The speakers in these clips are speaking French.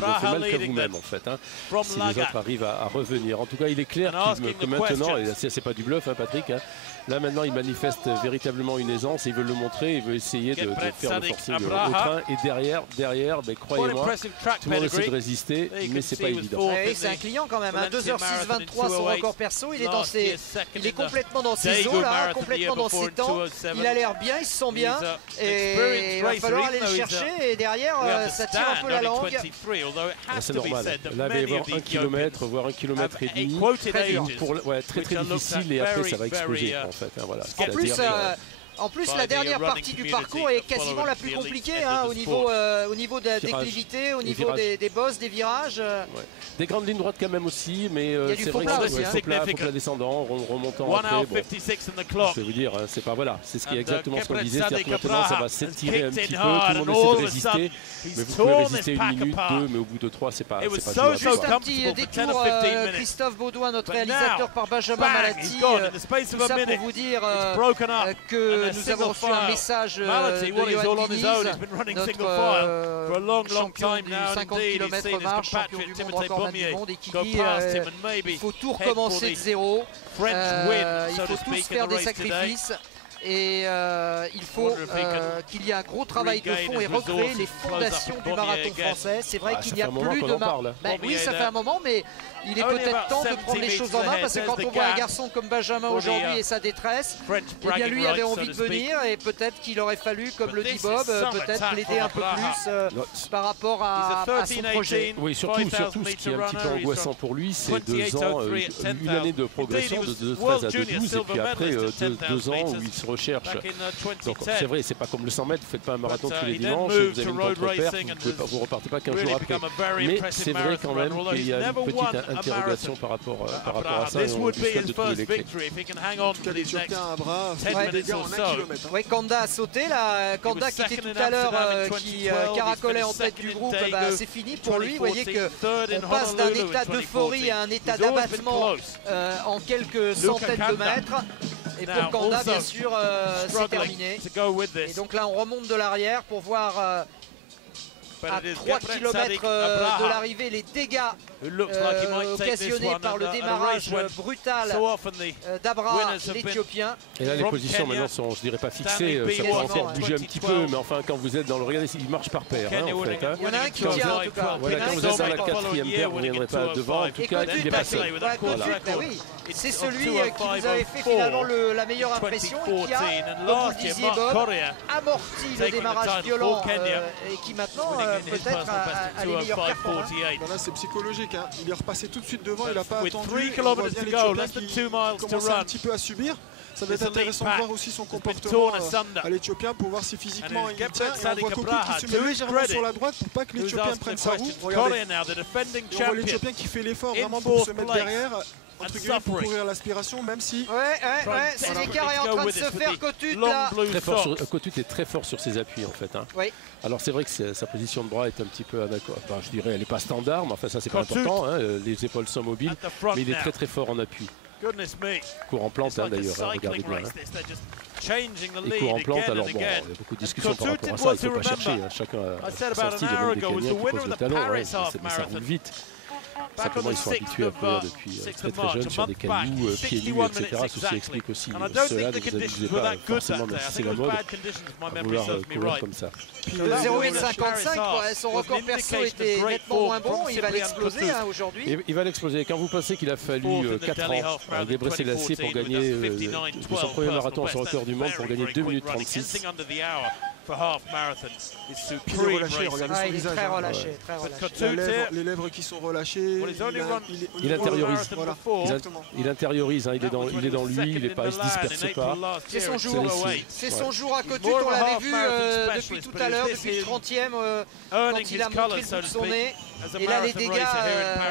vous fait mal qu'à vous-même en fait, hein, si les autres arrivent à revenir. En tout cas, il est clair que maintenant, et c'est pas du bluff, hein, Patrick, hein, là maintenant il manifeste véritablement une aisance et il veut le montrer, il veut essayer de faire le forcing au train. Et derrière, ben, croyez-moi, tout le monde essaie de résister, mais c'est pas évident. C'est un client quand même, hein, 2h06-23 son record perso, il est complètement dans ses eaux là, complètement dans ses temps, il a l'air bien, il se sent bien, et il va falloir aller le chercher, et derrière ça tire un peu la langue. C'est normal, là il va y avoir 1 km, voire 1,5 km, très difficile, et après ça va exploser en fait. Hein, voilà. En plus, la dernière partie du parcours est quasiment la plus compliquée, hein, au niveau de la déclivité, au niveau des bosses, des virages. Ouais. Des grandes lignes droites quand même aussi, mais c'est vrai que c'est plat descendant, remontant après. Bon, je vais vous dire, c'est pas voilà, c'est ce qui est exactement ce qu'on disait, c'est-à-dire que maintenant ça va s'étirer un petit peu, tout le monde essaie de résister, mais vous pouvez résister 1 minute, 2, mais au bout de 3, c'est pas juste un petit détour, Christophe Baudouin, notre réalisateur, par Benjamin Malati, tout ça pour vous dire que nous avons reçu un message de Johan Diniz, notre champion du 50 km marche, champion du monde, recordman du monde, et qui dit il faut tout recommencer de zéro, il faut tous faire des sacrifices. Et il faut qu'il y ait un gros travail de fond et recréer les fondations du marathon français. C'est vrai qu'il n'y a plus de marathon. Oui, ça fait un moment, mais il est peut-être temps de prendre les choses en main, parce que quand on voit un garçon comme Benjamin aujourd'hui et sa détresse, eh bien lui avait envie de venir, et peut-être qu'il aurait fallu, comme le dit Bob, peut-être l'aider un peu plus par rapport à son projet. Oui, surtout ce qui est un petit peu angoissant pour lui, c'est 2 ans, une année de progression de 13 à 2,12, et puis après 2 ans où il se recherche. Donc c'est vrai, c'est pas comme le 100 mètres, vous faites pas un marathon tous les dimanches, vous avez une contre-perte, vous repartez pas 15 jours après. Mais c'est vrai quand même qu'il y a une petite interrogation par rapport à ça, et on lui souhaite de trouver les clés. En tout cas, l'Éthiopien a un bras, fait des dégâts en 1 km. Oui, Kanda a sauté là, Kanda qui était tout à l'heure, qui caracolait en tête du groupe, c'est fini pour lui. Vous voyez qu'on passe d'un état d'euphorie à un état d'abattement en quelques centaines de mètres. Et pour Kanda, bien sûr, c'est terminé. Et donc là, on remonte de l'arrière pour voir à 3 km de l'arrivée les dégâts occasionnés par le démarrage brutal d'Abra, l'Éthiopien. Et là, les positions maintenant sont, je dirais pas fixées, ça peut encore bouger un petit peu, mais enfin, quand vous êtes dans le... Regardez, il marche par paire, hein, en fait. Hein. Il y en a un qui tient, en tout cas. Voilà, quand vous êtes dans la 4e paire, vous ne viendrez pas devant, en tout cas, il est passé. Voilà. Oui, c'est celui qui nous avait fait finalement la meilleure impression, et qui a, comme vous le disiez Bob, amorti le démarrage violent, et qui maintenant peut-être a les meilleures performances. Là, c'est psychologique, hein. Il est repassé tout de suite devant, il n'a pas attendu. On voit bien l'Éthiopien qui commence un petit peu à subir. Ça va être intéressant de voir aussi son comportement à l'Éthiopien pour voir si physiquement il tient. Et on voit Coco qui se met légèrement sur la droite pour pas que l'Éthiopien prenne sa roue. Regardez, on voit l'Éthiopien qui fait l'effort vraiment pour se mettre derrière, entre guillemets, pour courir l'aspiration, même si... c'est l'écart est en train de se faire. Kotut là. Kotut est très fort sur ses appuis en fait. Hein. Oui. Alors c'est vrai que sa position de bras est un petit peu, enfin, je dirais, elle n'est pas standard, mais enfin ça c'est pas important. Hein. Les épaules sont mobiles, mais il est très fort en appui. Court en plante, hein, d'ailleurs, hein, regardez bien. Hein. Et court en plante, alors bon, il y a beaucoup de discussions par rapport à ça, il ne faut pas chercher. Hein. Chacun a son style, il y a même des Kenyans qui posent le talon, hein, mais ça roule vite. Simplement, ils sont habitués à courir depuis très jeune sur des cailloux, pieds nus, etc. Ceci explique aussi cela, ne vous amusez pas forcément, même si c'est la mode, à vouloir courir comme ça. Le 0,855, son record perso était nettement moins bon, il va l'exploser aujourd'hui. Il va l'exploser. Quand vous pensez qu'il a fallu 4 ans à Gebre Selassie pour gagner son premier marathon sur record du monde, pour gagner 2 minutes 36. Il est relâché, regardez son visage. Il est très relâché, très relâché. Les lèvres qui sont relâchées. Il intériorise. Voilà. Il intériorise, hein, il est dans lui, il ne se disperse pas. C'est son jour. C'est son jour à Kotut, on l'avait vu depuis tout à l'heure, depuis le 30e, quand il a montré le bout de son nez. Et là,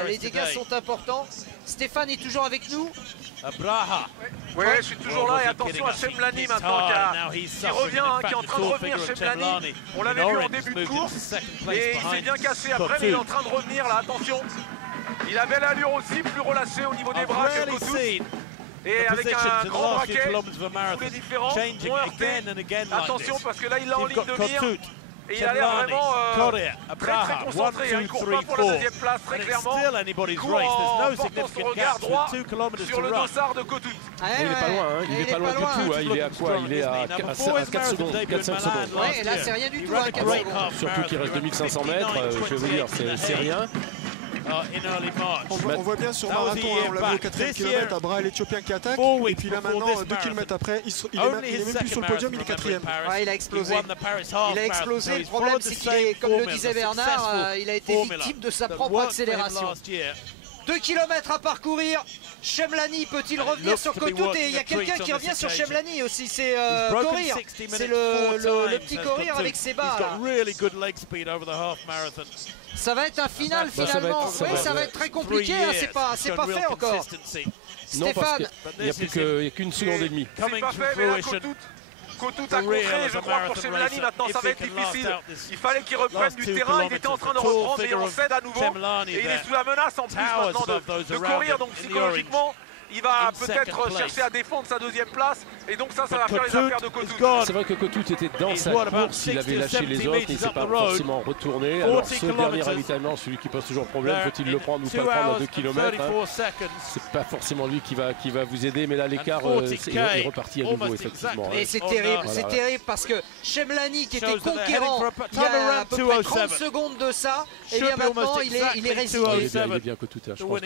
les dégâts sont importants. Stéphane est toujours avec nous. Oui, je suis toujours là, et attention à Semlani maintenant qui revient, qui est en train de revenir. Semlani, on l'avait vu en début de course et il s'est bien cassé après, mais il est en train de revenir là, attention. Il avait l'allure aussi, plus relâché au niveau des bras que Kotut. Et avec un grand braquet, tous les différents, moins heurté. Attention parce que là il est en ligne de mire. Et il a l'air vraiment très concentré. Il ne court pas pour la deuxième place, très clairement. Il court en portant son regard droit sur le dossard de Kotout. Il n'est pas loin, hein. Il n'est pas loin du tout. Il est à quoi? Il est à 4 secondes, 4-5 secondes. Ouais, et là c'est rien du tout. Surtout qu'il reste 2500 mètres, je vais vous dire, c'est rien. On voit bien sur marathon, on l'a vu au 4e kilomètre à Bra, l'Éthiopien qui attaque. Et puis là maintenant, 2 km après, il est même plus sur le podium, il est 4e. Ouais, il a explosé. Il a explosé. Le problème, c'est qu'il est, comme le disait Bernard, il a été victime de sa propre accélération. 2 km à parcourir. Chemlani peut-il revenir sur Kotout? Et il y a quelqu'un qui revient sur Chemlani aussi, c'est Korir. C'est le petit Korir avec ses bas. Ça va être un final finalement. Oui, ça va être très compliqué, hein. C'est pas fait encore. Non, parce qu'il n'y a qu'une seconde et demie. C'est pas fait, mais là, Kotout a contré, je crois, pour Chemlani. Maintenant, ça va être difficile. Il fallait qu'il reprenne du terrain. Il était en train de reprendre et on cède à nouveau. Et il est sous la menace en plus maintenant de courir. Donc psychologiquement, il va peut-être chercher à défendre sa deuxième place. Et donc ça va faire les affaires de Kotout. C'est vrai que Kotout était dans sa course, il avait lâché les autres, il ne s'est pas forcément retourné. Alors ce dernier ravitaillement, celui qui pose toujours problème, faut-il le prendre ou pas le prendre à 2 km, hein. C'est pas forcément lui qui va vous aider, mais là l'écart est reparti à nouveau effectivement. Et c'est terrible, c'est terrible parce que Chemlani qui était conquérant il y a à peu près 30 secondes de ça, et bien maintenant il est résigné. Il est bien Kotout, je pense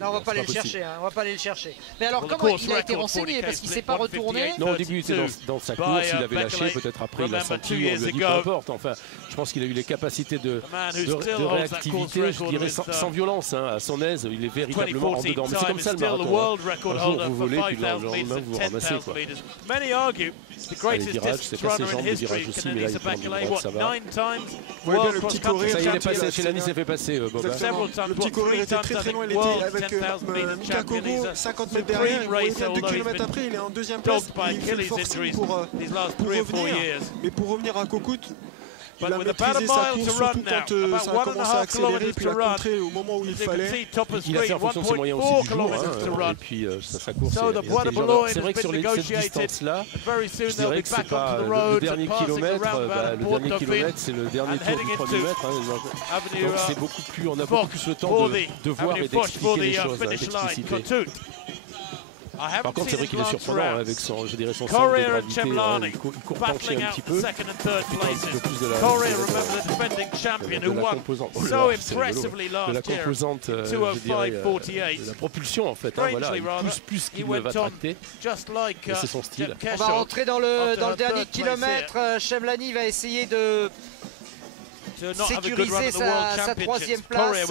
on va pas aller le chercher. On va pas aller le chercher. Mais alors comment il a été renseigné parce qu'il s'est pas retourné? Non, au début il était dans sa course, il avait lâché, peut-être après il a senti, on lui a dit peu importe. Enfin, je pense qu'il a eu les capacités de réactivité, je dirais sans violence, hein, à son aise, il est véritablement en dedans. Mais c'est comme ça le marathon. Un jour vous volez, puis le lendemain vous ramassez, quoi. Les virages, c'est pas ses jambes, les virages aussi, mais là il prend du droit, ça va. Le petit Korir, ça y est, passé, Chemlani s'est fait passer, Bob. Le petit Korir était très loin, il était avec Mika Kogo 50 mètres derrière, il voyait bien 2 km après, il est en deuxième place, il fait le forcing pour revenir. Mais pour revenir à Kokout, il a maîtrisé sa course, surtout quand ça a commencé à accélérer, puis il a contré au moment où il fallait. Il a fait en fonction de ses moyens aussi du jour, hein, et puis sa course c'est vrai que sur cette distance-là, je dirais que c'est pas le dernier kilomètre, c'est le dernier tour du premier mètre, hein, donc c'est beaucoup plus, on a beaucoup plus le temps de voir et d'expliquer les choses, d'expliciter. Par contre, c'est vrai qu'il est surprenant avec son, je dirais, son centre de gravité. Il court penché un petit peu. Il un peu plus de la composante. Oh là, de la composante, je dirais, de la propulsion en fait. Hein, voilà, il pousse plus qu'il ne va tracter. C'est son style. On va rentrer dans le dernier kilomètre. Chemlani va essayer de sécuriser sa troisième place.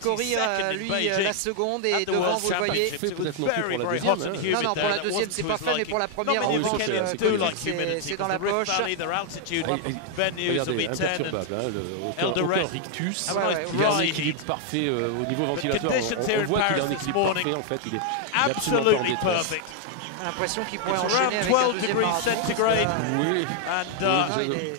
Korir, lui, la seconde, et devant, vous le voyez. Peut-être non plus pour la deuxième. Non, pour la deuxième, c'est pas fait, mais pour la première, en revanche, c'est dans la poche. Regardez, imperturbable, aucun rictus, il a un équilibre parfait au niveau ventilatoire. On voit qu'il a un équilibre parfait, en fait, il est absolument pas en détresse. J'ai l'impression qu'il pourrait enchaîner avec la deuxième marathon. Oui.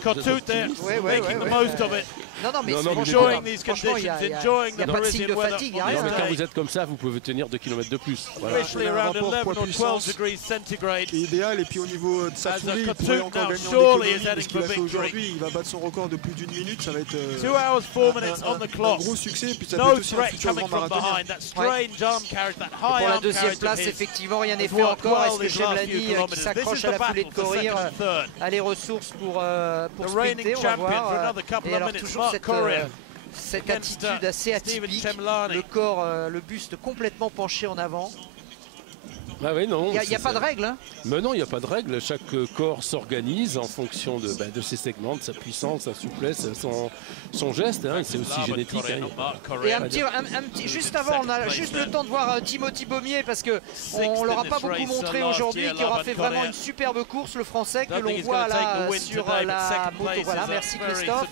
Kotout there, making the most of it. Non, mais enjoying these conditions, enjoying the brilliant weather. Mais quand vous êtes comme ça, vous pouvez tenir 2 km de plus. Officially around 11 or 12 degrees centigrade. Idéal, et puis au niveau de sa foulée, il pourrait encore gagner en économie, parce qu'il a fait aujourd'hui, il va battre son record de plus d'1 minute, ça va être 2 hours 4 minutes on the clock. Un gros succès, puis ça peut être aussi un futur grand marathonien. Pour la deuxième place, effectivement, rien n'est fait encore. Est-ce que Chemlani, qui s'accroche à la foulée de Korir, a les ressources pour sprinter? On va voir. Et alors toujours cette attitude assez atypique, le corps, le buste complètement penché en avant. Ah oui, non. Il n'y a pas de règle. Hein. Mais non, il n'y a pas de règle. Chaque corps s'organise en fonction de ses segments, de sa puissance, sa souplesse, son geste. Hein, c'est aussi génétique. Hein. Et un petit, juste avant, on a juste le temps de voir Timothy Beaumier, parce qu'on ne l'aura pas beaucoup montré aujourd'hui, qui aura fait vraiment une superbe course, le Français, que l'on voit là sur la moto. Voilà, merci Christophe.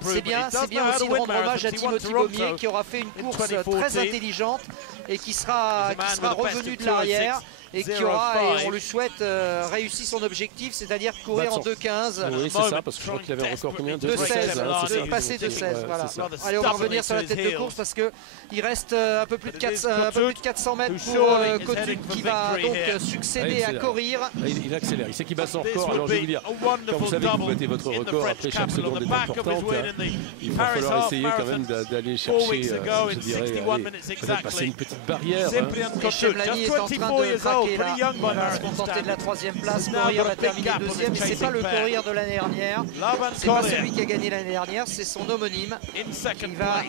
C'est bien aussi de rendre hommage à Timothy Beaumier, qui aura fait une course très intelligente et qui sera revenu de l'arrière. et qui aura, et on lui souhaite, réussi son objectif, c'est-à-dire courir en 2,15. Oui, c'est ça, parce que je crois qu'il avait encore combien de 2,16, passer de 16, voilà. Allez, on va revenir sur la tête de course parce qu'il reste un peu plus de 400 mètres pour Kotut qui va donc succéder à courir. Il accélère, il sait qu'il bat son record. Alors je vais vous dire, quand vous savez que vous battez votre record, après chaque seconde est importante, il va falloir essayer quand même d'aller chercher, je dirais, peut-être passer une petite barrière. Et Chemlani est en train de craquer là. Il va se contenter de la 3e place. Courir va terminer 2e, mais c'est pas le courir de l'année dernière. C'est pas celui qui a gagné l'année dernière, c'est son homonyme. Il va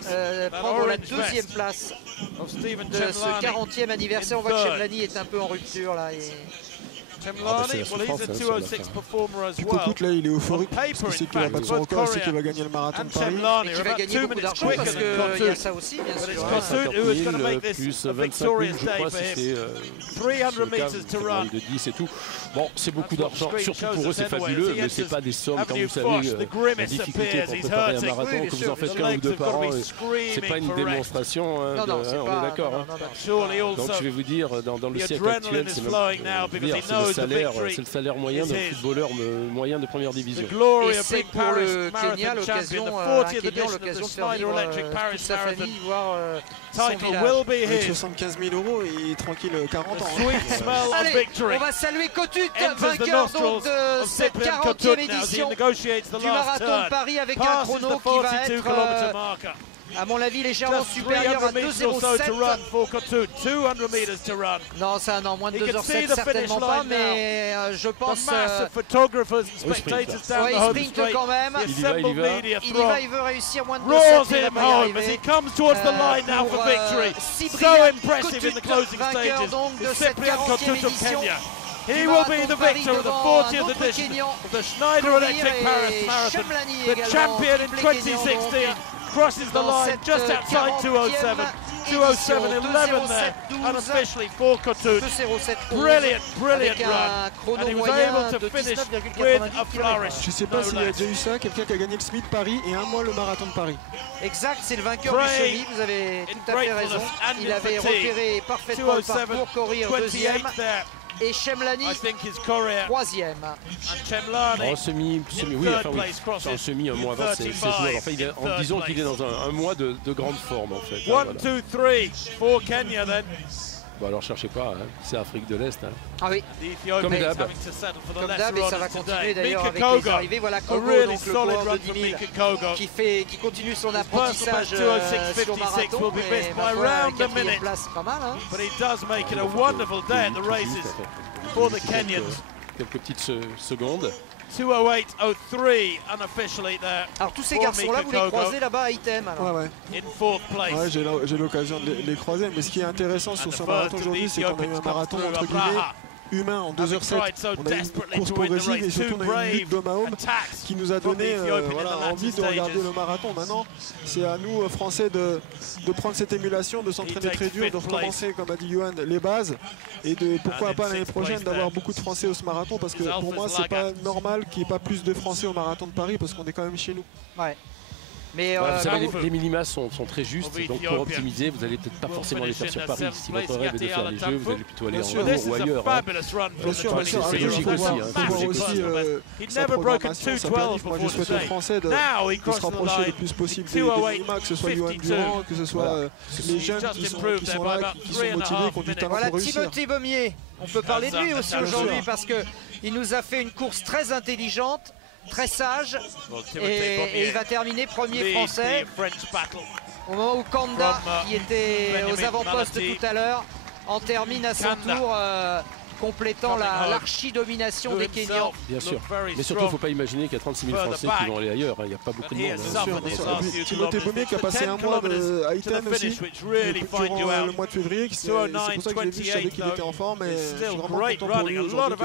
prendre la 2e place de ce 40e anniversaire. On voit que Chemlani est un peu en rupture là. Kotut là il est euphorique parce qu'il sait qu'il va battre son record, il sait qu'il va gagner le marathon de Paris. Et qu'il va gagner beaucoup d'argent parce qu'il y a ça aussi bien sûr. 50 000 plus 25 000 je crois si c'est de 10 et tout. Bon c'est beaucoup d'argent, surtout pour eux c'est fabuleux, mais c'est pas des sommes quand vous savez la difficulté pour préparer un marathon, que vous en faites qu'un ou deux par an, c'est pas une démonstration, on est d'accord. Donc je vais vous dire, dans le siècle actuel c'est le salaire moyen d'un footballeur moyen de première division. Et c'est pour le Kenya l'occasion de faire vivre toute sa famille, voir son village. Avec 75 000 € et tranquille 40 ans. Allez, on va saluer Kotut, vainqueur donc de cette 40e édition du marathon de Paris avec un chrono qui va être à mon avis légèrement supérieur à 2,07. Non, moins de 2h07 certainement pas, mais je pense il sprint quand même. Il veut réussir moins de 2,07 et il va pas y arriver. Cyprien Kotut, vainqueur donc de cette 40e édition. He will be the victor of the 40th edition of the Schneider Electric Paris Marathon. The champion in 2016 crosses the line just outside 2:07. 2:07.11 there, unofficially for Kotut. Brilliant run. And he was able to finish with a flourish. Je ne sais pas s'il y a déjà eu ça, quelqu'un qui a gagné le SMIC Paris et un mois le marathon de Paris. Exact, c'est le vainqueur du semi, vous avez tout à fait raison. Il avait repéré parfaitement le parcours, courir 2e. Et Chemlani, 3e. En semi, oui, enfin oui. En semi, un mois avant, c'est jouable. Enfin, disons qu'il est dans un mois de grande forme, en fait. 1, 2, 3 for Kenya, then. Bon, alors cherchez pas, c'est Afrique de l'Est. Ah oui, comme d'hab. Et ça va continuer d'ailleurs avec les arrivées. Voilà Kogo, donc le coureur de 10 000, qui continue son apprentissage sur marathon. Et ma foi, 4e place, pas mal. Hein. But he does make it a wonderful day at the races for the Kenyans. Quelques petites secondes. 2:08.03 unofficially there. Alors tous ces garçons-là, vous les croisez là-bas à Item. Ouais. In 4th place. Ouais, j'ai l'occasion de les croiser, mais ce qui est intéressant sur ce marathon aujourd'hui, c'est qu'on a eu un marathon entre guillemets humain en 2h07. On a eu une course progressive et surtout on a eu une lutte d'homme à homme qui nous a donné envie de regarder le marathon. Maintenant, c'est à nous Français de prendre cette émulation, de s'entraîner très dur, de recommencer, comme a dit Johan, les bases et de pourquoi pas l'année prochaine d'avoir beaucoup de Français au marathon, parce que pour moi c'est pas normal qu'il n'y ait pas plus de Français au marathon de Paris parce qu'on est quand même chez nous. Ouais. Mais vous savez, les minima sont très justes, donc pour optimiser, vous n'allez peut-être pas forcément les faire sur Paris. Si votre rêve est de faire les Jeux, vous allez plutôt aller en Europe ou ailleurs. Bien sûr, c'est logique aussi. Sa programmation, ça permet, moi je souhaite aux Français de se rapprocher le plus possible des minima, que ce soit Johan Durand, que ce soit les jeunes qui sont là, qui sont motivés, qui ont du talent pour réussir. Timothée Beaumier, on peut parler de lui aussi aujourd'hui parce qu'il nous a fait une course très intelligente, très sage, et il va terminer premier français au moment où Kanda, qui était aux avant-postes tout à l'heure, en termine à son tour, complétant l'archi-domination des Kenyans. Bien sûr, mais surtout il ne faut pas imaginer qu'il y a 36 000 Français qui vont aller ailleurs, il n'y a pas beaucoup de monde. Timothée Beaumier qui a passé un mois à Item aussi, durant le mois de février, c'est pour ça que j'ai vu, je savais qu'il était en forme et je suis vraiment content pour lui aujourd'hui.